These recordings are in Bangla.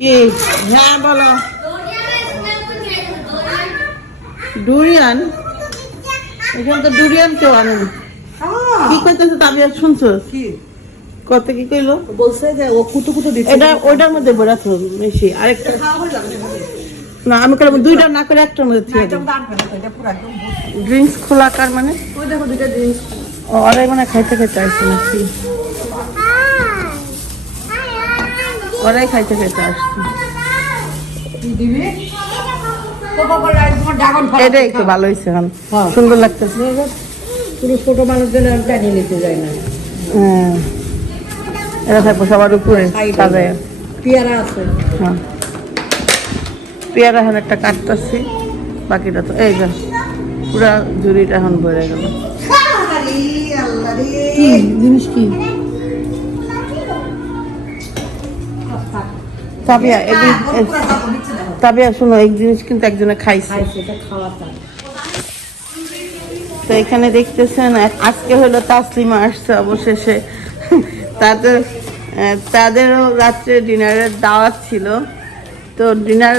কি? হ্যাঁ বলো। ডুরিয়ান? এখানে তো ডুরিয়ান কেউ আনেনি। কি করতেছে তাবিয়া শুনছো? কত কি কইলো? বলছে যে ও কুতু কুতু দিচ্ছে। এটা ওইটার মধ্যে বড়া বেশি আরেকটা। না। না আমি করলাম দুইটা না করে একটার মধ্যে না। ড্রিঙ্কস খোলা কার মানে? ওই দেখো দুইটা জিনিস ও, ওরাই মানে খাইতে খাইতে আসছে নাকি? ওরাই খাইতে খাইতে আসছে। এটাই একটু ভালো হয়েছে এখন। হ্যাঁ। সুন্দর লাগতেছে। পুরো ছোট মানুষদের আর টানি নিতে যায় না। হ্যাঁ। এটা থাকব সবার উপরে সাজায় পেয়ারা আছে। হ্যাঁ। পেয়ারা এখন একটা কাটতেছি বাকিটা তো এই যে পুরা জুড়িটা এখন ভরে গেল। কি জিনিস কি? তাবিয়া এদিন তাবিয়া শোনো এই জিনিস কিন্তু একজনে খাইছে। তো এখানে দেখতেছেন আজকে হলো তাসলিমা আসছে অবশেষে। তাদের তাদেরও রাত্রে ডিনারের দাওয়াত ছিল। তো ডিনার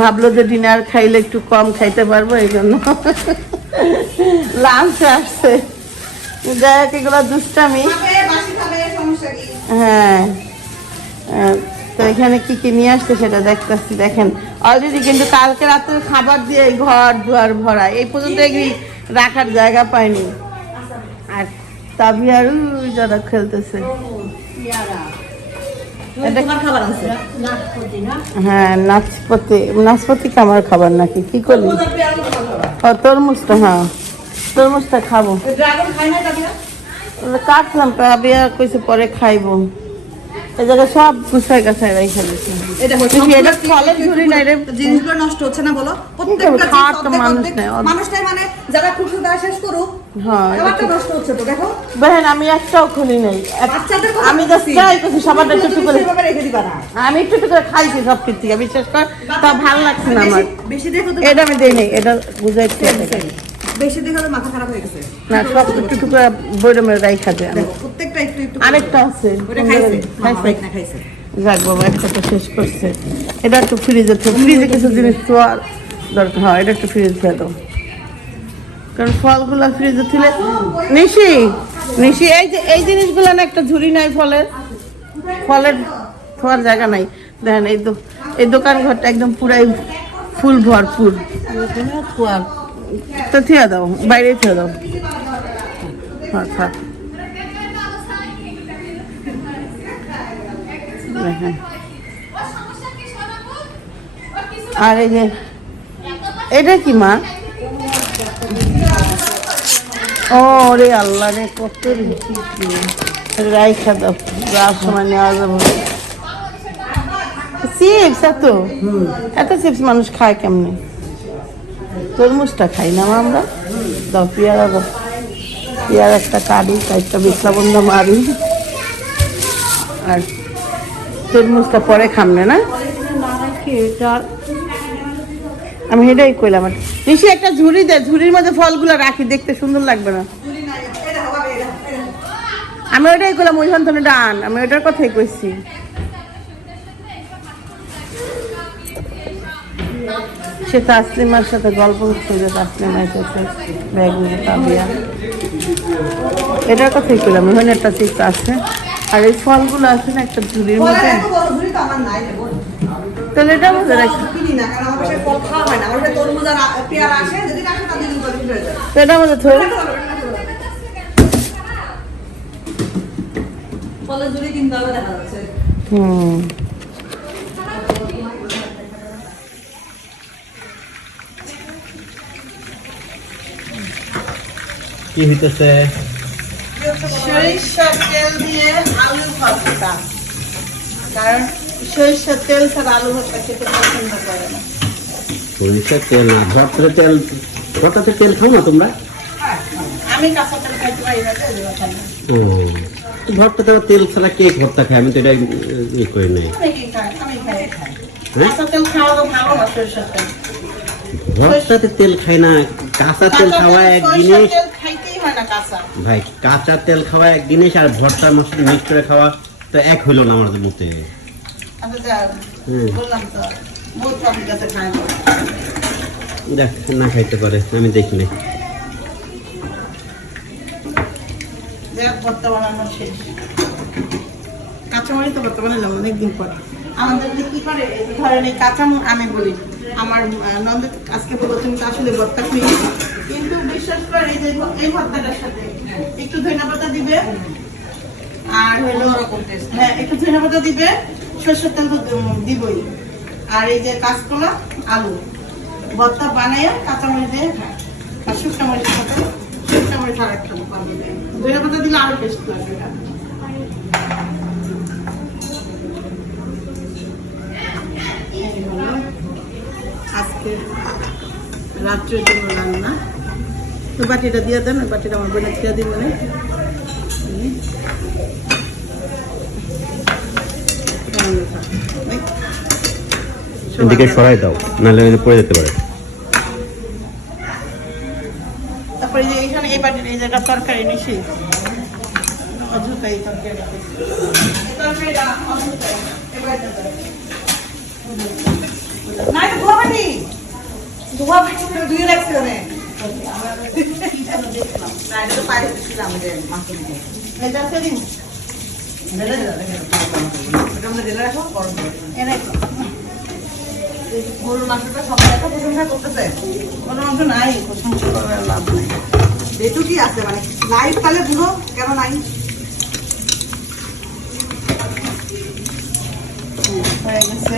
ভাবলো যে ডিনার খাইলে একটু কম খাইতে পারব এই জন্য লাঞ্চে আসছে। যাই হোক এগুলো দুষ্টামি। হ্যাঁ তো এখানে কি কি নিয়ে আসছে সেটা দেখতেছি দেখেন। অলরেডি কিন্তু কালকে রাতে খাবার দিয়ে ঘর দুয়ার ভরা এই পর্যন্ত এগুলি রাখার জায়গা পায়নি আর তাবিয়ার ওই যারা খেলতেছে। হ্যাঁ নাচপতি নাচপতি কি আমার খাবার নাকি? কি করলি? ও তরমুজটা হ্যাঁ। তরমুজটা খাব। কাটলাম তাবিয়া কইছে পরে খাইবো। এই জায়গায় সব গুছাই গাছাই রাইখা দিছে এটা হচ্ছে দেখি, এটা ফলের ঝুড়ি নাই রে। জিনিসগুলো নষ্ট হচ্ছে না বলো? প্রত্যেকটা খাওয়ার জিনিস মানুষ অর্ধেক নেই, অর্ধেক। মানুষটাই মানে যারা খুশি দেওয়া শেষ করুক। হ্যাঁ আমি একটাও খুলি নাই। আমি একটু করে আমি একটু একটু খাইছি সব কিছু থেকে বিশ্বাস কর তা ভালো লাগছে না আমার। বেশি- দেখো এটা আমি দেই নাই এটা বুঝাইছি। বেশি দেখো মাথা খারাপ হয়ে গেছে। না সব একটু করে বইরমের রাইখা দেয় আমি প্রত্যেকটা একটু একটু আরেকটা আছে। ওটা খাইছে। খাইছে খাইছে। না খাইছে। যাক বাবা একটা তো শেষ করছে। এটা একটু ফ্রিজে তো ফ্রিজে কিছু জিনিস তো আর দরকার। হয় এটা একটু ফ্রিজে খেয়ে দাও। কারণ ফলগুলো ফ্রিজে তুলে নিশি নিশি এই যে এই জিনিসগুলো না একটা ঝুড়ি নাই ফলের। ফলের থোয়ার জায়গা নাই। দেখেন এই দো এই দোকান ঘরটা একদম পুরাই ফুল ভরপুর। তো থিয়া দাও বাইরে থিয়া দাও। হ্যাঁ দেখেন আর এই যে, এটা কি, মা? ও রে আল্লাহ রে কত রাই খাদাও যাওয়ার সময় নেওয়া যাব। চিপস, এত? এত চিপস মানুষ খায় কেমনে? তরমুজটা খাই না আমরা? দাও, পেয়ারা দাও। পেয়ারা একটা কাটি চারটা বিছলা বন্ধ মারি। আর তরমুজটা পরে খামনে না? আমি এটাই কইলাম আর একটা ঝুড়ি দে, ঝুড়ির মধ্যে ফলগুলো রাখি, দেখতে সুন্দর লাগবে না। আমি ওইটাই কইলাম ওইখান থেকে ডান। আমি ওইটার কথাই কইছি। সে তাসলিমার সাথে গল্প হচ্ছে যে তাসলিমা এসেছে ব্যাগ নিয়ে, তাবিয়া। এটার কথাই কইলাম ওখানে একটা চিপস আছে। আর এই ফলগুলো আছে না একটা ঝুড়ির মধ্যে এত বড় ঝুড়ি তো আমার নাই রে বোন। তাহলে এটার মধ্যে রাখি। কিনি না কারণ আমার বাসায় ফল খাওয়া না। আমার বাসায় তরমুজ আর পেয়ারা আসে যদি আসে তাহলে দিন করে যায় তো এটার মধ্যে থই ফলের ঝুড়ি কিনতে হবে দেখা যাচ্ছে। হুম। কি হইতেছে? সরিষার তেল দিয়ে আলু কারণ সরিষার তেল ছাড়া আলু ভর্তা খেতে পছন্দ করে না। সরিষার তেল না ভর্তাতে তেল ভর্তাতে তেল খাও না তোমরা? আমি কাঁচা তেল খাইতে পারি না তো এই জন্য ও তো ভর্তাতে তেল ছাড়া কে ভর্তা খায়? আমি তো এটা ই করি নাই। খাই? খাই, খাই। হ্যাঁ? তেল ভালো না ভর্তাতে তেল। খায় না কাঁচা তেল খাওয়া এক জিনিস। তেল। ভাই কাঁচা তেল খাওয়া এক জিনিস আর ভর্তা মশলা মিক্স করে খাওয়া তো এক হইল না আমাদের মতে আচ্ছা দেখ না খাইতে পারে আমি দেখি নাই কাঁচামরিচ তো ভর্তা অনেকদিন পর। আমাদের কি করে ধরেন এই কাঁচামরিচ আমি বলি আমার নন্দ আজকে বলব তুমি তো আসলে ভর্তা কিন্তু বিশ্বাস করে এই যে এই ভর্তাটার সাথে একটু পাতা দিবে আর হলো হ্যাঁ একটু ধনিয়া পাতা দিবে, সরষের তেল তো দিবই। আর এই যে কাঁচকলা, আলু। ভর্তা বানাইয়া কাঁচামরিচ দিয়ে খায় আর শুকনো মরিচের সাথে শুকনো মরিচ আর একটা ধনিয়া পাতা দিলে আরও টেস্ট লাগবে হলো আজকে রাত্রের জন্য রান্না। তো বাটিটা দিয়ে দেন বাটিটা আমার বোনের ছেড়ে মানে এদিকে সরাই দাও নাহলে পড়ে যেতে পারে। তারপরে যে এইখানে এই বাটির জায়গা তরকারি নিছি রাখছি না তো যে মাংস গরুর মাংসটা সবাই এত প্রশংসা করতেছে কোনো নাই প্রশংসা করার লাভ নেই। আছে মানে তাহলে বুঝো কেন নাই? হয়ে গেছে।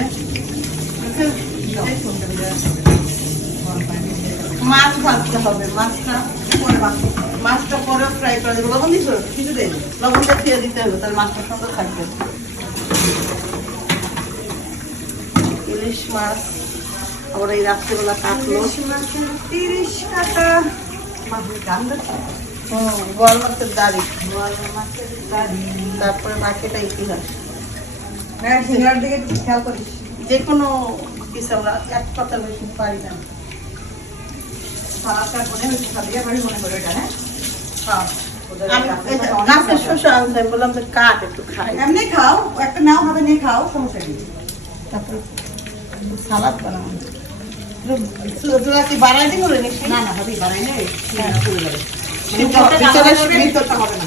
মাছ ভাজতে হবে মাছটা পরে মাংস মাছটা পরে ফ্রাই করে দেবো লবণ দিছো কিছু দেয় লবণটা খেয়ে দিতে হবে তাহলে মাছটা সুন্দর থাকবে। ইলিশ মাছ আবার এই রাত্রেবেলা কাটলো। তিরিশ টাকা মাছের গান দেখো হুম গোয়াল মাছের দাড়ি। মাছের গাড়ি তারপরে বাকিটা ইতিহাস। হ্যাঁ সিঙ্গার দিকে খেয়াল করিস। যে কোনো কিছু আমরা এক কথা বেশি পারি না। সালাদটা করে হচ্ছে সাদিয়া বাড়ি মনে করে এটা হ্যাঁ। হ্যাঁ। গাছের শসা আনতে বললাম যে কাঠ একটু খাই। এমনি খাও একটা নাও ভাবে নিয়ে খাও সমস্যা নেই। তারপরে সালাদ বানাবো। বাড়াই দিব না না ভাবি বাড়াই নেই হ্যাঁ। সিদ্ধ ভিতরটা হবে না।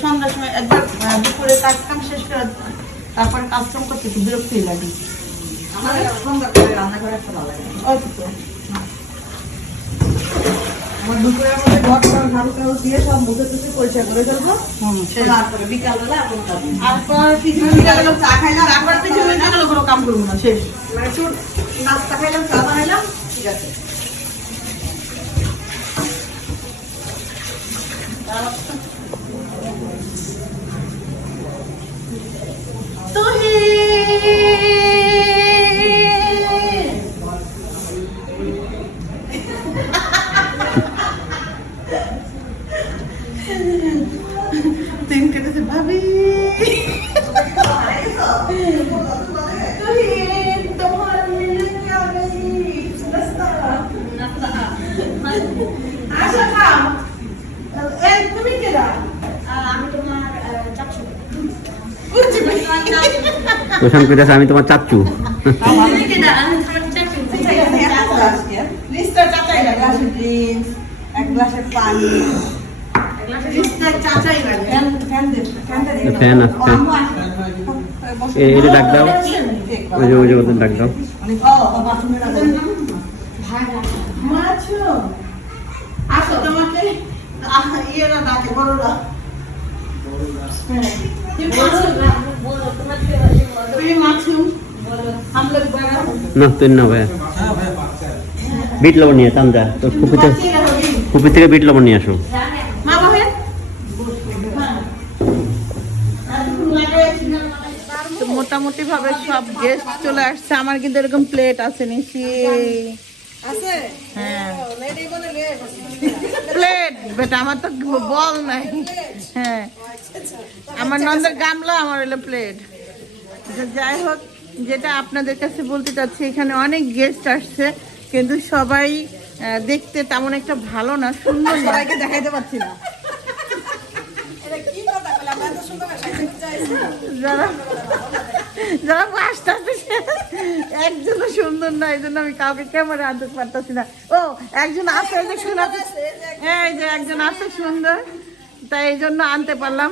সন্ধ্যার সময় দুপুরে শেষ তারপরে কাজ করতে একটু লাগে আমার সন্ধ্যা করে। একটা ভালো লাগে দুপুরের মধ্যে ঘর ঝাড়ু টাড়ু দিয়ে সব মুখে টুকে পরিষ্কার করে ফেলব। তারপরে বিকালবেলা এখন খাব আর পৃথিবী বিকালবেলা চা খাইলাম কোনো কাম করব না শেষ। মানে নাস্তা খাইলাম চা বানাইলাম ঠিক আছে। তুহি ফ্যান দে ফ্যান আছে। এ- এটা ডাক দাও ওই যে ওই যে ওদের ডাক দাও ও বাথরুমে রাখো মাছো আসো তোমাকে আহ, ইয়েরা ডাকে বড়রা হ্যাঁ। না তুই না ভাইয়া। বিট লবণ নিয়ে আসাম যা তোর কুপি থেকে কুপি থেকে বিট লবণ নিয়ে আসো। মোটামুটি ভাবে সব গেস্ট চলে আসছে। আমার কিন্তু এরকম প্লেট আছে নিশ্চয়ই আছে? হ্যাঁ। প্লেট বেটা আমার তো বল নাই। হ্যাঁ। আমার নন্দের গামলা আমার হলো প্লেট যাই হোক যেটা আপনাদের কাছে বলতে চাচ্ছি এখানে অনেক গেস্ট আসছে কিন্তু সবাই দেখতে তেমন একটা ভালো না সুন্দর সবাইকে দেখাইতে পারছি না। যারা যারা পাঁচটা একজনও সুন্দর না এই জন্য আমি কাউকে ক্যামেরা আনতে পারতেছি না। ও একজন আছে এই যে শোনা এই যে একজন আছে সুন্দর। তাই এই জন্য আনতে পারলাম।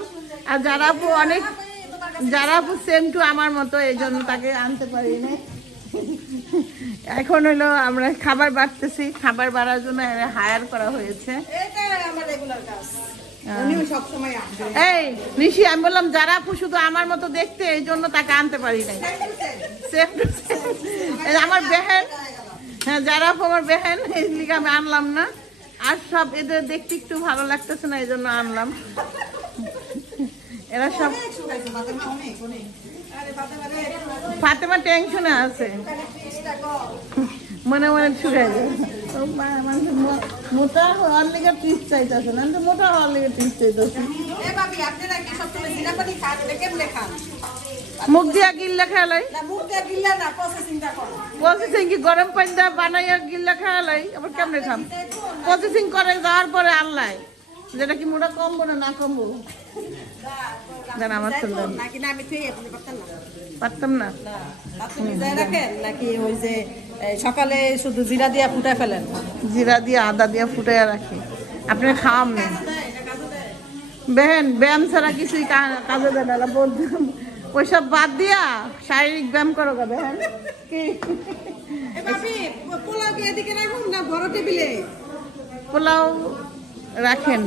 আর যারা আপু অনেক যারা আপু সেম টু আমার মতো এই জন্য তাকে আনতে পারিনি। এখন হলো আমরা খাবার বাড়তেছি। খাবার বাড়ার জন্য হায়ার করা হয়েছে। আমার রেগুলার কাজ। এই নিশি আমি বললাম যারা আপু শুধু আমার মতো দেখতে এই জন্য তাকে আনতে পারি নাই। আমার বেহেন হ্যাঁ যারা আপু আমার বেহেন এই লিগে আমি আনলাম না। আর সব এদের দেখতে একটু ভালো লাগতেছে না এই জন্য আনলাম। এরা সব ফাতেমা টেনশনে আছে। মনে মনে ছুড়ে যায়। ও মা, মানুষ মো- মোটা হওয়ার লিগে টিপস চাইতেছে না তো মোটা হওয়ার লিগে টিপস চাইতেছি মুখ দিয়া গিল্লা করো প্রসেসিং কি গরম পানি দিয়ে বানাইয়া গিল্লা খেয়ালাই আবার কেমনে খাম প্রসেসিং করে যাওয়ার পরে আনলাই যেটা কি মোটা কমবো না না কমবো জান আমার না পারতাম না নাকি ওই যে সকালে শুধু জিরা দিয়ে ফুটায় ফেলেন? জিরা দিয়ে আদা দিয়ে ফুটাইয়া রাখি। আপনি খাওয়াম না। বেহেন ব্যায়াম ছাড়া কিছুই কাজে দেয় না। বলতে ওইসব বাদ দিয়া শারীরিক ব্যায়াম করো গা বেহেন। কি? পোলাও রাখুন না বড় টেবিলে পোলাও রাখেন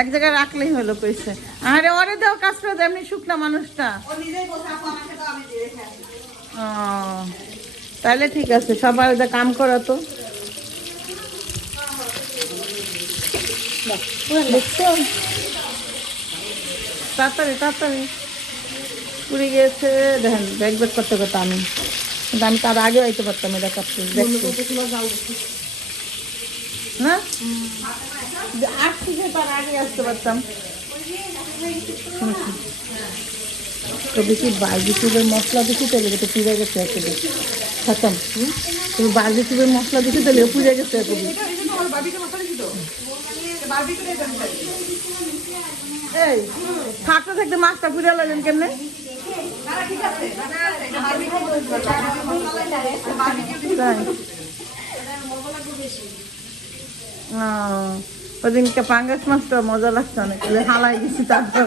এক জায়গায় রাখলেই হলো কইছে আরে ওরে দাও কাজটা এমনি শুকনা মানুষটা। ও তাহলে ঠিক আছে সবাই ওটা কাম করা তো। দেখছ তাড়াতাড়ি তাড়াতাড়ি। পুড়ে গিয়েছে দেখেন ব্যাগ ব্যাগ করতে করতে আমি কিন্তু আমি তার আগে আইতে পারতাম এটা কাটতে না? আট থেকে তার আগে আসতে পারতাম। তো বেশি বার্বিকিউবের মশলা বেশি তেলে গেছে পুড়ে গেছে একেবারে খতম। তুমি বার্বিকিউবের মশলা বেশি তেলে পুড়ে গেছে একেবারে এই থাকতে থাকতে মাছটা পুড়ে লাগলেন কেমনে? তাই। ও, ওদিনকে পাঙ্গাস মাছটা মজা লাগছে অনেক। হালাই দিছি তারপর।